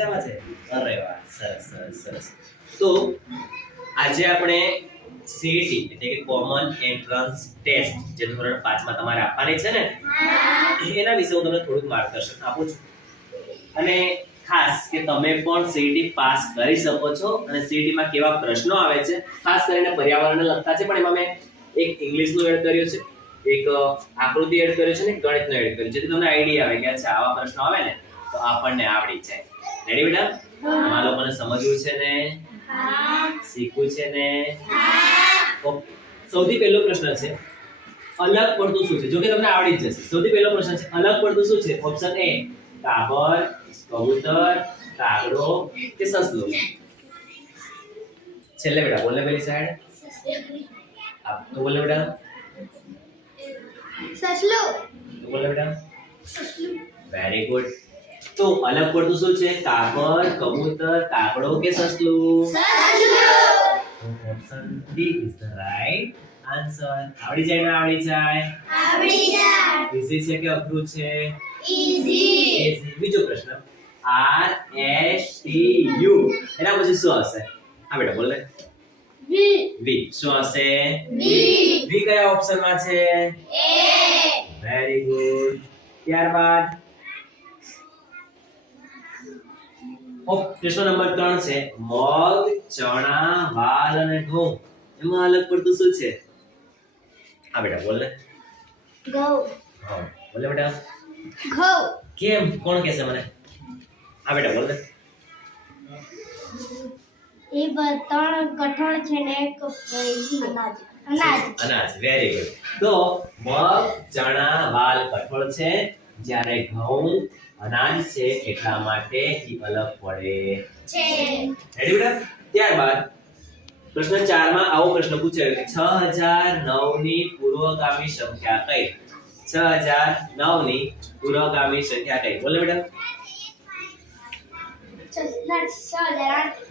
મજામાં છે? અરે વાહ, સરસ સરસ સરસ. તો આજે આપણે CET એટલે કે કોમન એન્ટ્રન્સ ટેસ્ટ જે ધોરણ 5 માં તમારે આપવાની છે ને, એના વિશે હું તમને થોડુંક માર્ગદર્શન આપું છું. અને ખાસ કે તમે પણ CET પાસ કરી શકો છો. અને CET માં કેવા પ્રશ્નો આવે છે, ખાસ કરીને પર્યાવરણને લગતા છે, પણ એમાં મેં એક ઇંગ્લિશનું એડ કર્યું છે, એક આકૃતિ એડ કર્યું છે ને ગણિતનું એડ કર્યું છે, જેથી તમને આઈડિયા આવે કે અચ્છા આવા પ્રશ્નો આવે ને તો આપણને આવડી જાય. રેડી બેટા? તમારા લોકોને સમજવું છે ને? શીખવું છે ને? ઓકે. સૌથી પહેલો પ્રશ્ન છે અલગ પડતું શું છે? જો કે તમને આવડી જ જશે. સૌથી પહેલો પ્રશ્ન છે અલગ પડતું શું છે? ઓપ્શન એ કાબર, કબૂતર, કાગડો કે સસલું. છેલ્લે બેટા બોલને પેલી સાઈડ. આપ તો બોલે બેટા. સસલું. તો બોલે બેટા. સસલું. Very good. તો અલગ પડતું શું છે? કાબર, કબૂતર, કાગડો કે સસલું? Option D is the right answer. આવડી જાય ને આવડી જાય? આવડી જાય. ઈઝી છે કે અઘરું છે? ઈઝી. બીજો પ્રશ્ન R S T U એના પછી શું હશે? હા બેટા બોલ ને. V. શું હશે? V કયા ઓપ્શનમાં છે? એ. Very good. ત્યારબાદ પ્રશ્ન નંબર 3 છે મગ, ચણા, વાલ અને ઘઉં એમાં અલગ પડતું શું છે? હા બેટા બોલ ને. ઘઉં. હા બોલ ને બેટા. ઘઉં. કેમ? કોણ કહેશે મને? હા બેટા બોલ ને. એ ત્રણ કઠોળ છે ને એક અનાજ. Very good. તો મગ, ચણા, વાલ કઠોળ છે, જ્યારે ઘઉં અનાજ છે, એટલા માટે ઈ અલગ પડે છે. રેડી બેટા? ત્યારબાદ પ્રશ્ન 4 માં આવો પ્રશ્ન પૂછાયો કે 6009 ની પૂર્વગામી સંખ્યા કઈ? 6009 ની પૂર્વગામી સંખ્યા કઈ? બોલે બેટા.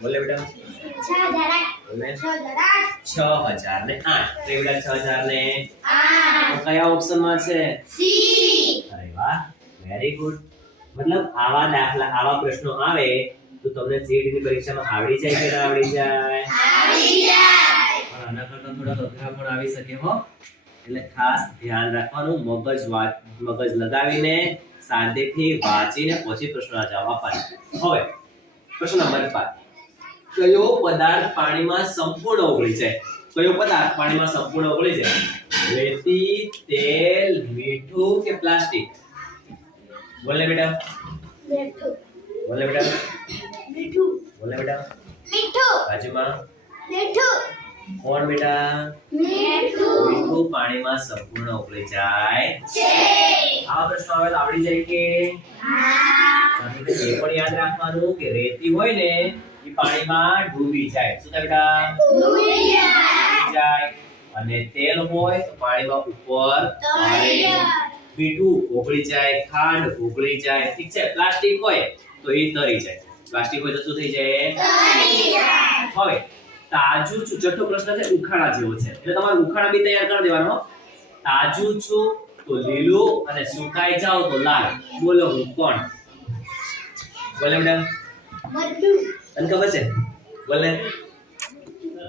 બોલે બેટા. 6008. તો બેટા 6008 કયા ઓપ્શનમાં છે? અરે વાહ, વેરી ગુડ. મતલબ આવા દાખલા, આવા પ્રશ્નો આવે તો તમને CET ની પરીક્ષામાં આવડી જાય કે ના આવડી જાય? આવડી જાય. પણ આના કરતા થોડા અઘરા પણ આવી શકે હો. એટલે ખાસ ધ્યાન રાખવાનું, મગજ લગાવીને શાંતિથી વાંચીને પછી પ્રશ્નોના જવાબ આપવાના. હવે પ્રશ્ન નંબર 5. કયો પદાર્થ પાણીમાં સંપૂર્ણ ઓગળી જાય? કયો પદાર્થ પાણીમાં સંપૂર્ણ ઓગળી જાય? રેતી, તેલ, મીઠું કે પ્લાસ્ટિક? બોલે બેટા. મીઠું. બોલે બેટા. મીઠું. બોલે બેટા. મીઠું. બાજુમાં મીઠું. કોણ બેટા? મીઠું. મીઠું પાણીમાં સંપૂર્ણ ઓગળી જાય છે. આવા પ્રશ્નો આવે તો આવડી જાય કે? સાથે એ પણ યાદ રાખવાનું કે રેતી હોય ને એ પાણીમાં ડૂબી જાય. શું થાય બેટા? ડૂબી જાય. અને તેલ હોય તો પાણીમાં ઉપર તરે. મીઠું ઓગળી જાય, ખાંડ ઓગળી જાય, ઠીક છે. પ્લાસ્ટિક હોય તો એ તરી જાય. પ્લાસ્ટિક હોય તો શું થઈ જાય? તરી જાય. હવે તાજું છું, છઠ્ઠો પ્રશ્ન છે ઉખાડા જેવો છે, એટલે તમારે ઉખાડા બી તૈયાર કરી દેવાનો. તાજું છું તો લીલું અને સુકાઈ જાવ તો લાલ. બોલો હું કોણ? બોલે બેટા. મરચું. તને ખબર છે? બોલે.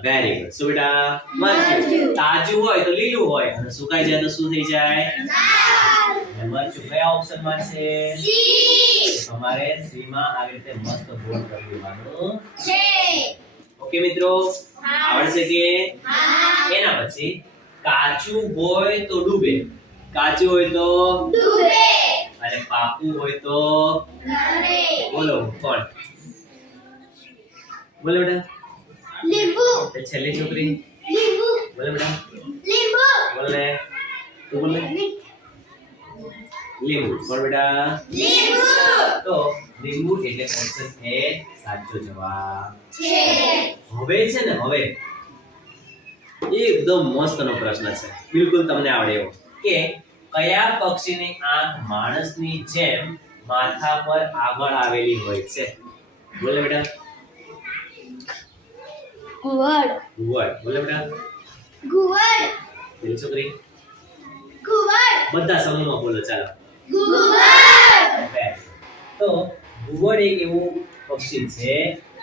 Very good. શું બેટા? મરચું. તાજું હોય તો લીલું હોય અને સુકાઈ જાય તો શું થઈ જાય? લાલ. અને મરચું કયા ઓપ્શનમાં છે? સી. તમારે સી માં આવી રીતે મસ્ત બોર્ડ કરી દેવાનું છે. ઓકે મિત્રો, આવડશે કે? હા. એના પછી કાચું હોય તો ડૂબે, કાચું હોય તો ડૂબે. અને પાકું હોય તો નરે. બોલો કોણ? બોલો બેટા. લીંબુ. તે છેલ્લી છોકરી. લીંબુ. બોલો બેટા. લીંબુ. બોલે. તું બોલે. લીંબુ. બોલ બેટા. લીંબુ. તો લીંબુ એટલે ઓપ્શન એ સાચો જવાબ છે. હવે છે ને, હવે એકદમ મસ્તનો પ્રશ્ન છે, બિલકુલ તમને આવડે એવો કે કયા પક્ષીની આંખ માણસની જેમ માથા પર આગળ આવેલી હોય છે? બોલે બેટા. ઘુવડ. ઘુવડ. બોલે બેટા. ઘુવડ. પેલી છોકરી. ઘુવડ. બધા સમૂહમાં બોલો ચાલો. ઘુવડ. તો ઘુવડ એક એવું પક્ષી છે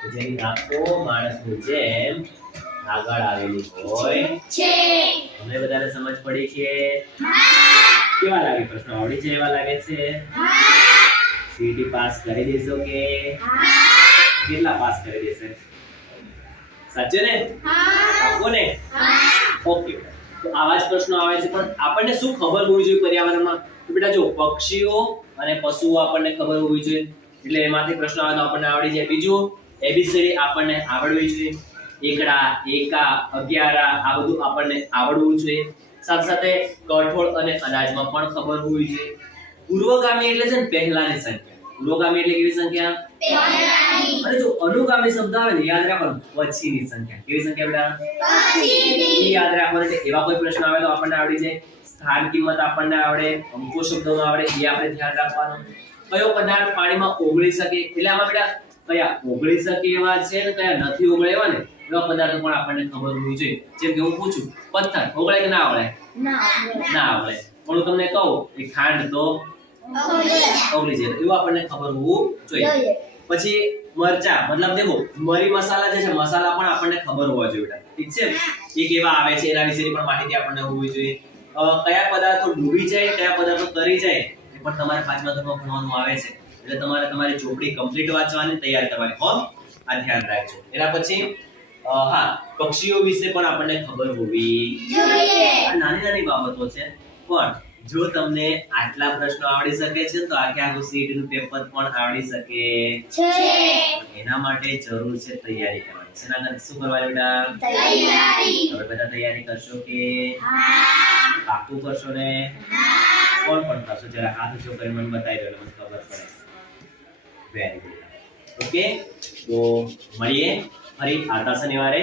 જેની આંખો માણસની જેમ આગળ આવેલી હોય છે તમને બધાને સમજ પડી કે કેવા લાગે પ્રશ્નો આવડી જાય એવા લાગે છે સીટી પાસ કરી દેશો કે કેટલા પાસ કરી દેશે સાચું ને આપો ને ઓકે તો આવા જ પ્રશ્નો આવે છે પણ આપણને શું ખબર હોવી જોઈએ પર્યાવરણમાં તો બેટા જો પક્ષીઓ અને પશુઓ આપણને ખબર હોવી જોઈએ એટલે એમાંથી પ્રશ્નો આવે તો આપણને આવડી જાય બીજું એબીસીડી આપણને આવડવી જોઈએ એકડા એકા અગિયારા આ બધું આપણને આવડવું જોઈએ સાથે સાથે કઠોળ અને અનાજમાં પણ ખબર હોવી જોઈએ પૂર્વગામી એટલે છે ને પહેલાની સંખ્યા પૂર્વગામી એટલે કેવી સંખ્યા અને જો અનુગામી શબ્દ આવે ને યાદ રાખવાનું પછીની સંખ્યા કેવી સંખ્યા બેટા એ યાદ રાખવાનું એટલે એવા કોઈ પ્રશ્ન આવે તો આપણને આવડી જાય સ્થાન કિંમત આપણને આવડે અંકો શબ્દોમાં આવડે એ આપણે ધ્યાન રાખવાનું કયો પદાર્થ પાણીમાં ઓગળી શકે એટલે આમાં બેટા કયા ઓગળી શકે એવા છે ને કયા નથી ઓગળે એવા ને એવા પદાર્થો પણ આપણને ખબર હોવી જોઈએ જેમ કે હું પૂછું પથ્થર ઓગળે કે ના ઓગળે ના ઓગળે પણ હું તમને કહું કે ખાંડ તો ઓગળી જાય એવું આપણને ખબર હોવું જોઈએ પછી મરચા મતલબ દેખો મરી મસાલા જે છે મસાલા પણ આપણને ખબર હોવા જોઈએ બેટા ઠીક છે એ કેવા આવે છે એના વિશેની પણ માહિતી આપણને હોવી જોઈએ કયા પદાર્થો ડૂબી જાય કયા પદાર્થો તરી જાય એ પણ તમારે પાંચમા ધોરણમાં ભણવાનું આવે છે એટલે તમારે તમારી ચોપડી કમ્પ્લીટ વાંચવાની તૈયાર કરવાની હો આ ધ્યાન રાખજો એના પછી હા પક્ષીઓ વિશે પણ આપણને ખબર હોવી જોઈએ આ નાની નાની બાબતો છે પણ જો તમને આટલા પ્રશ્નો આવડી શકે છે તો આખે આખું સીટ નું પેપર પણ આવડી શકે છે એના માટે જરૂર છે તૈયારી કરવાની શેના માટે શું કરવાનું બેટા તૈયારી હવે બધા તૈયારી કરશો કે હા પાક્કું કરશો ને કોણ પણ કરશો જરા હાથ ઊંચો કરીને મને બતાવી દો મને ખબર પડે વેરી ગુડ ઓકે તો મળીએ ફરી આવતા શનિવારે